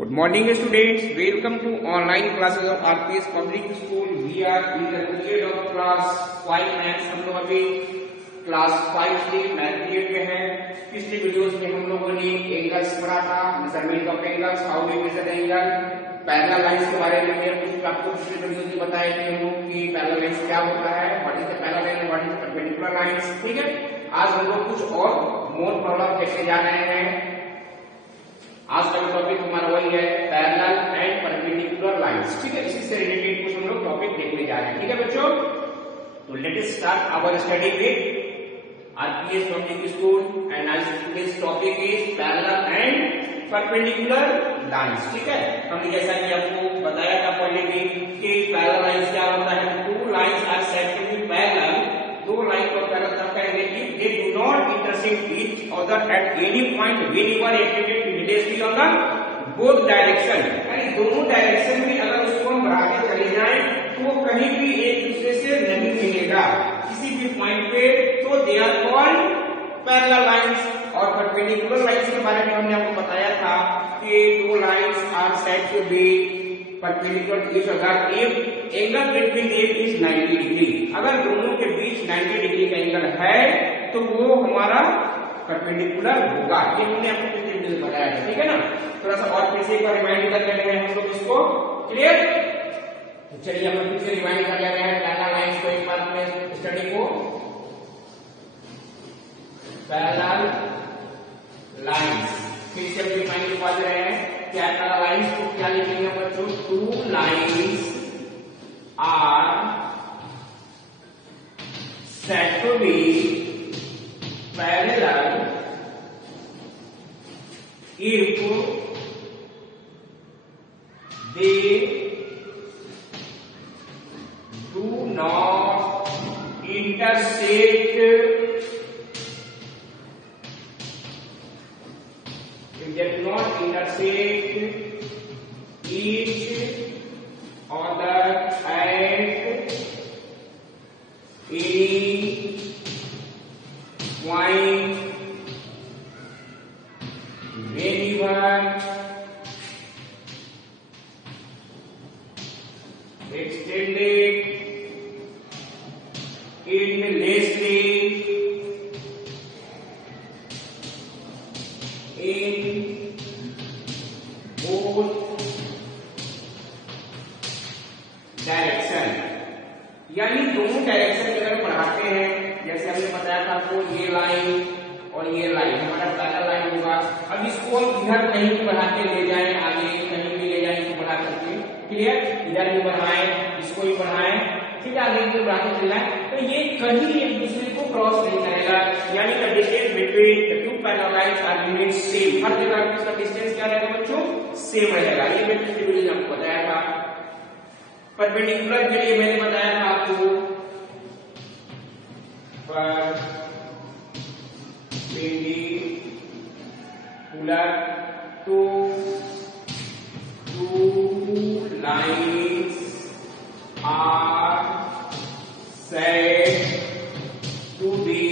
Good morning students, welcome to online classes of RPS Public School. We are in the period of class 5 maths. हम लोग अभी class 5 से math period में हैं. पिछले videos में हम लोगों ने एंगल्स पढ़ा था, measurement of angles, how we measure angle, parallel lines के बारे में कुछ आपको पिछले वीडियोस में बताया थे हम लोग कि पैरेलल लाइंस क्या होता है, what is the parallel line, what is the perpendicular lines. ठीक है, आज हम लोग कुछ और मोर प्रॉब्लम देखने जा रहे हैं. आज का टॉपिक हमारा वही है पैरेलल एंड परपेंडिकुलर लाइंस. ठीक है, इसी से रिलेटेड कुछ हम लोग टॉपिक देखने जा रहे हैं. ठीक है बच्चों, तो let us start our study with RPS public school and आज today's topic is parallel and perpendicular lines. ठीक है, हमने जैसा कि आपको बताया था पहले भी कि पैरेलल लाइंस क्या होता है. Two lines are said to be parallel. दो लाइन को पैरेलल तब कहेंगे if they do not intersect each other at any point whenever extended immediately on the both direction. यानी दोनों डायरेक्शन में अगर उसको हम बढ़ाते चले जाएं तो वो कहीं भी एक दूसरे से नहीं मिलेगा किसी भी पॉइंट पे, तो they are called parallel lines. और परपेंडिकुलर लाइंस के बारे में हमने आपको बताया था कि दो lines are said to be perpendicular to each other if angle between them is 90 degree. अगर दोनों के बीच 90 डिग्री का एंगल है तो वो हमारा परपेंडिकुलर होगा. ये हमने आपको पिछले वीडियो में बताया था. ठीक है ना, थोड़ा सा और फिर से एक बार रिमाइंड कर लेते हैं हम लोग इसको. क्लियर? तो चलिए हम फिर से रिमाइंड कर लेते हैं पैरेलल लाइंस को एक बार में स्टडी को. पैरेलल लाइंस फिर से हम रिमाइंड करवा रहे हैं. क्या पैरेलल लाइंस को क्या लिखेंगे बच्चों? Two lines are said to be parallel if they do not intersect, if they do not intersect each other at any point whenever extended endlessly in both direction. यानी दोनों डायरेक्शन में अगर बढ़ाते हैं, जैसे हमने बताया था आपको ये लाइन और ये लाइन हमारा पैरेलल लाइन होगा. अब इसको हम इधर कहीं भी बढ़ा के ले जाएं, आगे कहीं भी ले जाएं इसको बढ़ा करके. क्लियर? इधर भी बढ़ाएं, इसको भी बढ़ाएं, ठीक है, आगे भी बढ़ाते चलना है तो ये कहीं एक दूसरे को क्रॉस नहीं करेगा. यानी the distance between the two parallel lines are remain same. हर जगह इसका डिस्टेंस क्या रहेगा बच्चों? सेम रहेगा. ये मैं पिछले वीडियो में आपको बताया था. परपेंडिकुलर के लिए मैंने बताया था आपको perpendicular two lines are said to be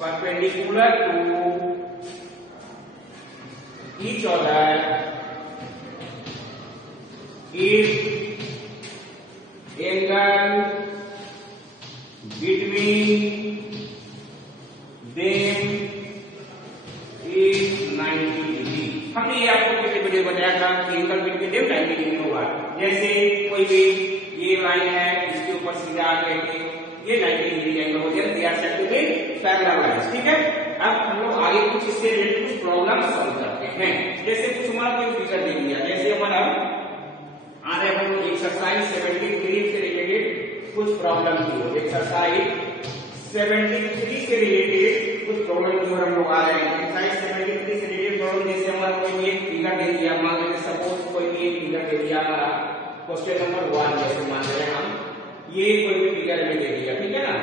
perpendicular to each other if angle between them is 90 degree. हमने ये आपको पिछले वीडियो में बताया था कि एंगल बिटवीन देम 90 डिग्री होगा. जैसे कोई भी ये लाइन है, इसके ऊपर सीधा आके ये 90 डिग्री एंगल हो जाए. They are said to be parallel lines. ठीक है, अब हम लोग आगे कुछ इससे रिलेटेड कुछ प्रॉब्लम सॉल्व करते हैं. जैसे कुछ हमारा कोई फिगर दे दिया, जैसे हमारा आ रहा है एक्सरसाइज 73 से रिलेटेड कुछ प्रॉब्लम की हो. एक्सरसाइज 73 से रिलेटेड कुछ प्रॉब्लम की हम लोग आ रहे हैं. एक्सरसाइज 73 से रिलेटेड प्रॉब्लम जैसे हमारा कोई एक फिगर दे दिया, मान लीजिए सपोज कोई भी एक फिगर दे दिया हमारा क्वेश्चन नंबर 1 जैसे मान रहे हैं हम, ये कोई भी फिगर में दे दिया. ठीक है ना,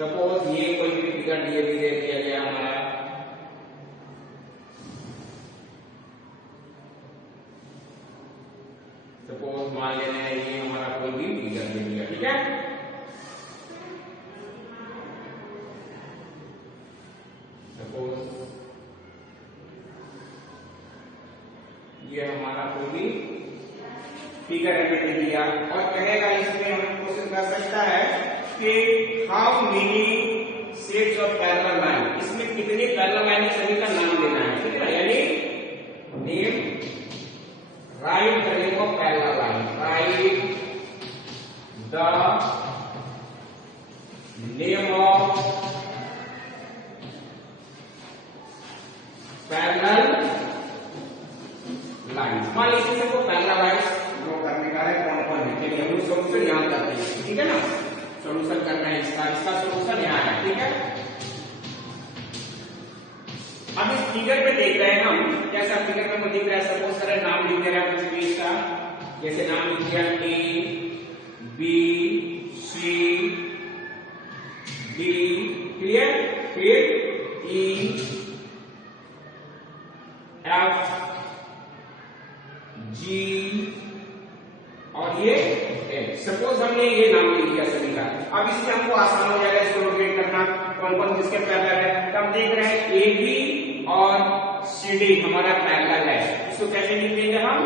सपोज ये कोई भी फिगर दे दिया गया हमारा. सपोज मान लेना है ये हमारा कोई भी फिगर दे दिया, ठीक है। ये हमारा कोई भी फिगर हमें दे दिया और कहेगा इसमें हम क्वेश्चन कर सकता है कि how many sets of parallel line, इसमें कितने पैरेलल लाइन सभी का नाम देना है, ठीक है ना, यानी name right the name of parallel line, right the name of parallel line. मान लीजिए सबको पैरेलल लाइन ड्रॉ करने का है, कौन कौन है, चलिए हम सॉल्यूशन याद करते हैं, ठीक है ना, सॉल्यूशन करना है इसका सॉल्यूशन यहाँ है, ठीक है। अब इस फिगर में देख रहे हैं हम, कैसा फिगर में दिख रहा है, सपोज करें नाम लिख दे रहा है कुछ भी इसका, जैसे नाम लिख दिया A B C D, clear, फिर E F G और ये सपोज हमने ये नाम ले लिया सभी का। अब इससे हमको आसान हो जाएगा इसको लोकेट करना, कौन कौन किसके पैरेलल है। तब देख रहे हैं ए बी और सी डी हमारा पैरेलल है, इसको कैसे लिख देंगे हम,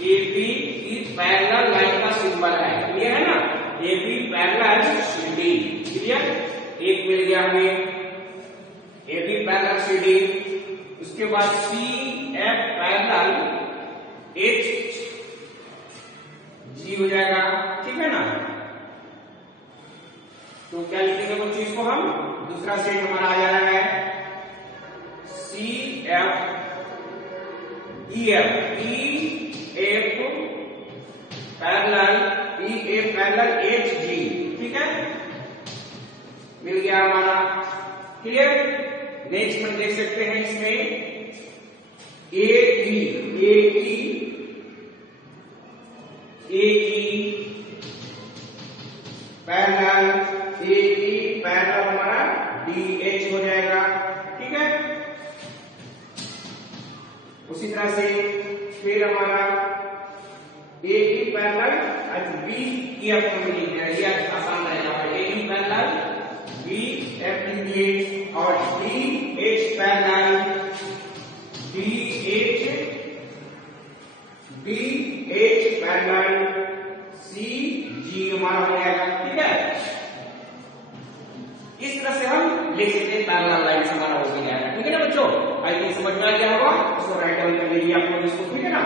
ए बी की पैरेलल लाइन का सिंबल है, क्लियर है ना, A B parallel C D, clear, एक मिल गया हमें A B parallel C D. उसके बाद C F parallel H G हो जाएगा, ठीक है ना। तो क्या लिखेंगे वो चीज को हम, दूसरा सेट हमारा आ जा रहा है C F E F parallel H G, ठीक है, मिल गया हमारा, क्लियर। नेक्स्ट में देख सकते हैं इसमें ए पैरेलल हमारा डी एच हो जाएगा, ठीक है। उसी तरह से फिर हमारा ए पैरेलल बी एफ को लिख दिया, ये आसान रहेगा, ए पैरेलल बी एफ लिख दिए और D H parallel D H parallel C G हमारा हो जाएगा, ठीक है। इस तरह से हम लिख सकते हैं, पैरेलल लाइन हमारा हो गया है, ठीक है ना बच्चों। आई थिंक समझ में आ गया होगा, इसको राइट डाउन कर लीजिए आप लोग इसको, ठीक है ना।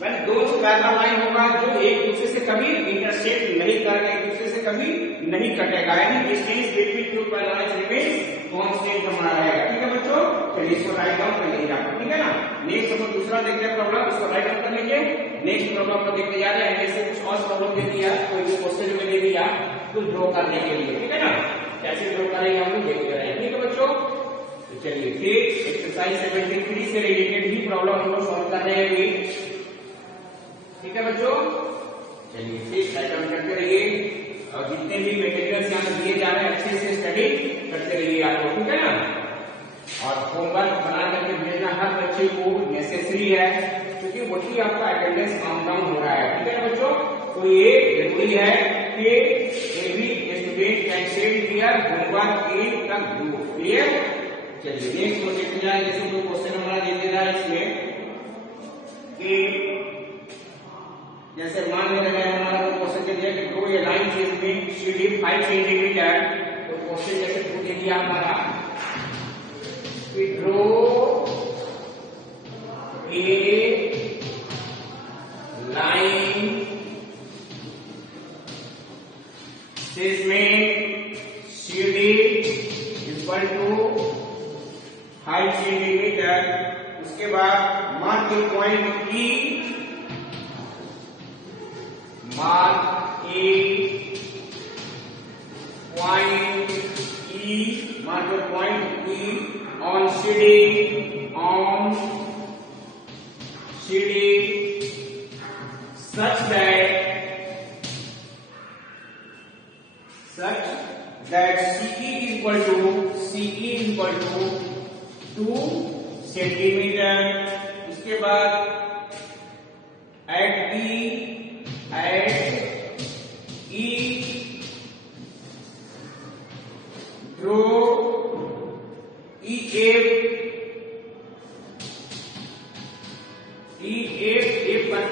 मैंने दो पैरेलल लाइन होगा जो एक दूसरे से कभी इंटरसेक्ट नहीं करेगा, एक दूसरे से कभी नहीं कटेगा, यानी distance between two parallel lines remains constant हमारा रहेगा, ठीक है बच्चों। चलिए इसको राइट डाउन कर लीजिए आप, ठीक है ना। नेक्स्ट हम दूसरा देखते हैं प्रॉब्लम, इसको राइट डाउन कर लीजिए। नेक्स्ट प्रॉब्लम को देखते जा रहे हैं, ऐसे कुछ और प्रॉब्लम दे दिया, कोई भी क्वेश्चन में दे दिया तो ड्रॉ करने के लिए, ठीक है ना, कैसे ड्रॉ करेंगे हम लोग देखते रहेंगे, ठीक है बच्चों। तो चलिए फिर एक्सरसाइज 73 से रिलेटेड ही प्रॉब्लम हम लोग सॉल्व कर रहे हैं, ठीक है बच्चों। चलिए फिर राइट डाउन करते रहिए और जितने भी मटेरियल्स यहाँ दिए जा रहे हैं अच्छे से स्टडी करते रहिए आप लोग, ठीक है ना। और होमवर्क बना करके भेजना हर बच्चे को नेसेसरी है, क्योंकि वही आपका अटेंडेंस काउंट डाउन हो रहा है, ठीक है ना बच्चों। तो ये जरूरी है कि every student can set their homework in the group, clear. चलिए नेक्स्ट को देखते जाए, जैसे कोई क्वेश्चन हमारा दे दे रहा है इसमें कि जैसे मान लेते हैं हमारा क्वेश्चन दे दिया कि draw a line segment CD 5 centimetre, तो क्वेश्चन जैसे दे दिया हमारा कि draw a line segment CD equal to 5 centimetre. उसके बाद mark the point E, mark a point E, mark the point E on CD such that CE equal to 2 centimetre. उसके बाद at E draw EF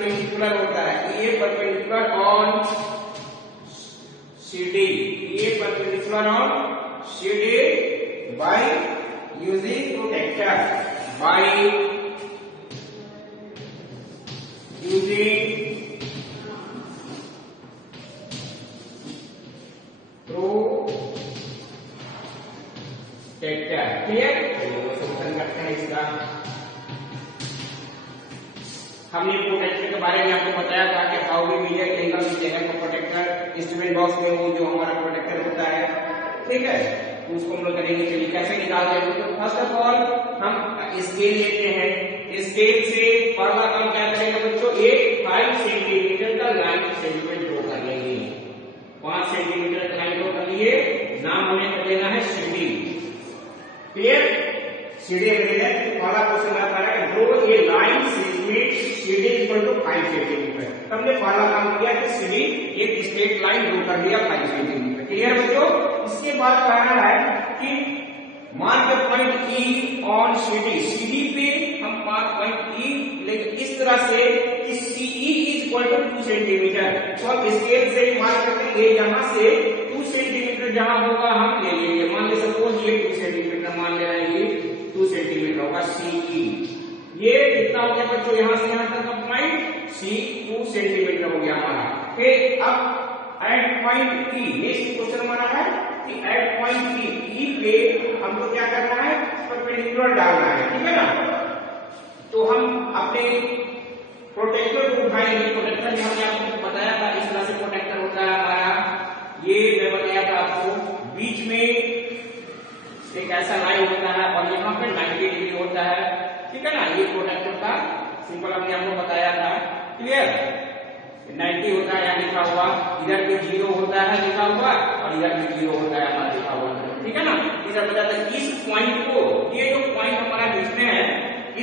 perpendicular होता है, a perpendicular on CD, a perpendicular on CD by using protector, by using protector। Clear? Solution करते हैं इसका। हमने protector के बारे में आपको बताया था कि how we measure angle with the help of protractor. Instrument box में वो जो हमारा प्रोटेक्टर होता है, ठीक है, उसको हम लोग करेंगे। चलिए कैसे निकालते हैं? तो फर्स्ट ऑफ ऑल हम स्केल लेते हैं। स्केल से पहला काम क्या करेंगे बच्चों? एक 5 सेंटीमीटर का लाइन सेगमेंट ड्रॉ कर लेंगे। 5 सेंटीमीटर का लाइन ड्रॉ कर लिए, नाम हमें कर लेना है सीडी। क्लियर? सीडी में पहला क्वेश्चन आता है draw a line segment CD equal to 5 centimetre. हमने पहला काम किया कि सीडी एक स्ट्रेट लाइन ड्रॉ कर दिया 5 सेंटीमीटर। क्लियर बच्चों? इसके बाद कहना है कि mark the point E on CD. CD पे हम मार्क पॉइंट ई लेकिन इस तरह से कि CE is equal to 2 centimetre. तो अब स्केल से मार्क करते हैं यहां से 2 सेंटीमीटर जहां होगा हम ले लेंगे। मान लीजिए सपोज ये 2 सेंटीमीटर मान ले रहे हैं, ये 2 सेंटीमीटर होगा सीई। ये कितना हो गया बच्चों? यहां से यहां तक का पॉइंट सी 2 सेंटीमीटर हो गया हमारा। फिर अब at point E, next question हमारा है कि एट पॉइंट ई पे हमको क्या करना है? परपेंडिकुलर डालना है, ठीक है ना? तो हम अपने प्रोटेक्टर को उठाएंगे। प्रोटेक्टर में हमने आपको बताया था इस तरह से प्रोटेक्टर होता है हमारा। ये मैं बताया था आपको, बीच में एक ऐसा लाइन होता है और यहाँ पे 90 डिग्री होता है, ठीक है ना? ये प्रोटेक्टर का सिंपल हमने आपको बताया था। क्लियर? 90 होता है यहाँ लिखा हुआ, इधर भी 0 होता है लिखा हुआ और इधर भी 0 होता है हमारा लिखा हुआ, ठीक है ना? इधर बताते हैं इस पॉइंट को, ये जो पॉइंट हमारा बीच में है,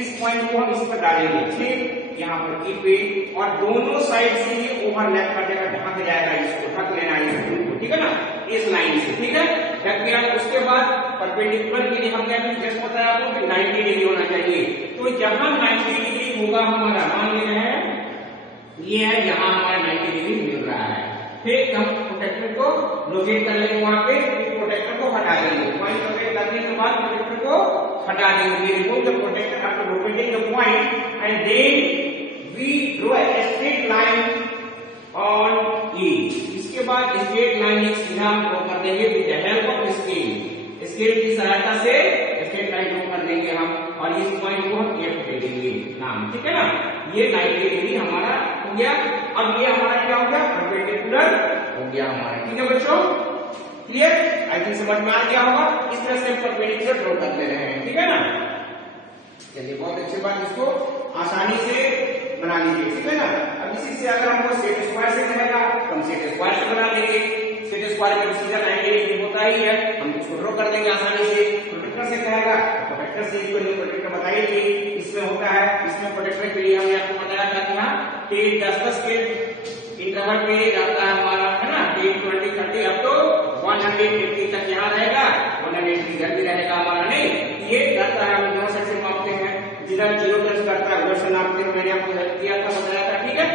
इस पॉइंट को हम इस पर डालेंगे, ठीक, यहाँ पर ई पे, और दोनों साइड से ये ओवरलैप कर देगा, ढक जाएगा, इसको ढक लेना है इसको, ठीक है ना? इस लाइन से, ठीक है, ढक गया। उसके बाद परपेंडिकुलर के लिए हम क्या जस्ट बताया आपको कि 90 डिग्री होना चाहिए। तो जहां 90 डिग्री होगा हमारा, मान ले रहे हैं ये है, यहाँ हमारा 90 डिग्री मिल रहा है। फिर हम प्रोटेक्टर को लोकेट कर लेंगे, वहां पे प्रोटेक्टर को हटा देंगे। पॉइंट लोकेट करने के बाद प्रोटेक्टर को हटा देंगे। Remove the protector after locating the point and then we draw a straight line on E. इसके बाद स्ट्रेट लाइन एक सीधा हम ड्रॉ कर देंगे with the help of scale. Scale की सहायता से स्ट्रेट लाइन ड्रॉ कर देंगे हम, और इस पॉइंट को हम एफ दे देंगे नाम, ठीक है ना? ये 90 डिग्री हमारा हो गया। अब ये हमारा क्या हो गया? परपेंडिकुलर हो गया हमारा, ठीक है बच्चों? क्लियर? आई थिंक समझ में आ गया होगा। इस तरह से परपेंडिकुलर ड्रॉ कर ले रहे हैं, ठीक है ना? चलिए बहुत अच्छी बात, इसको आसानी से बना लीजिए, ठीक है ना? अब इसी से अगर हमको सेट स्क्वायर से कहेगा तो हम सेट स्क्वायर से बना लेंगे। सेट स्क्वायर का सीधा 90 डिग्री होता ही है, हम इसको ड्रॉ कर देंगे आसानी से। प्रोटेक्टर से कहेगा प्रोटेक्टर से इसको प्रोटेक्टर बताइए इसमें होता है। इसमें प्रोटेक्टर के लिए हमने आपको बताया था कि हाँ 10 के इंटरवल पे जाता है हमारा, है ना? 10, 20, 30 अब तो 180 तक यहाँ रहेगा, 180 इधर भी रहेगा हमारा, नहीं ये जाता है। हम दोनों साइड से मापते हैं, जिधर 0 टच करता है उधर से नापते हैं। मैंने आपको हेल्प किया था, बताया था, ठीक है?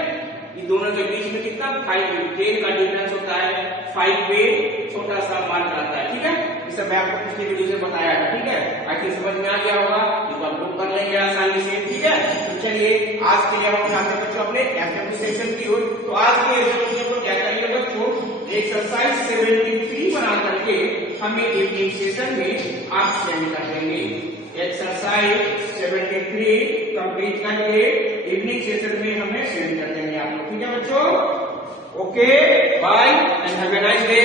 ये दोनों के बीच में कितना 5 10 का डिफरेंस होता है, 5 पे छोटा सा मान आता है, ठीक है? इसे मैं आपको पिछले वीडियो में बताया था, ठीक है? आखिर समझ में आ गया होगा, इसको आप लोग कर लेंगे आसानी से, ठीक है? तो चलिए आज के लिए हम आते हैं बच्चों अपने एफएम सेशन की ओर। तो आज के वीडियो को क्या करिए बच्चों, एक्सरसाइज 73 बना करके हमें इवनिंग सेशन में आप सेंड कर देंगे। एक्सरसाइज 73 कंप्लीट करके इवनिंग सेशन में हमें सेंड कर देंगे आप लोग, ठीक है बच्चों? Okay, bye and have a nice day.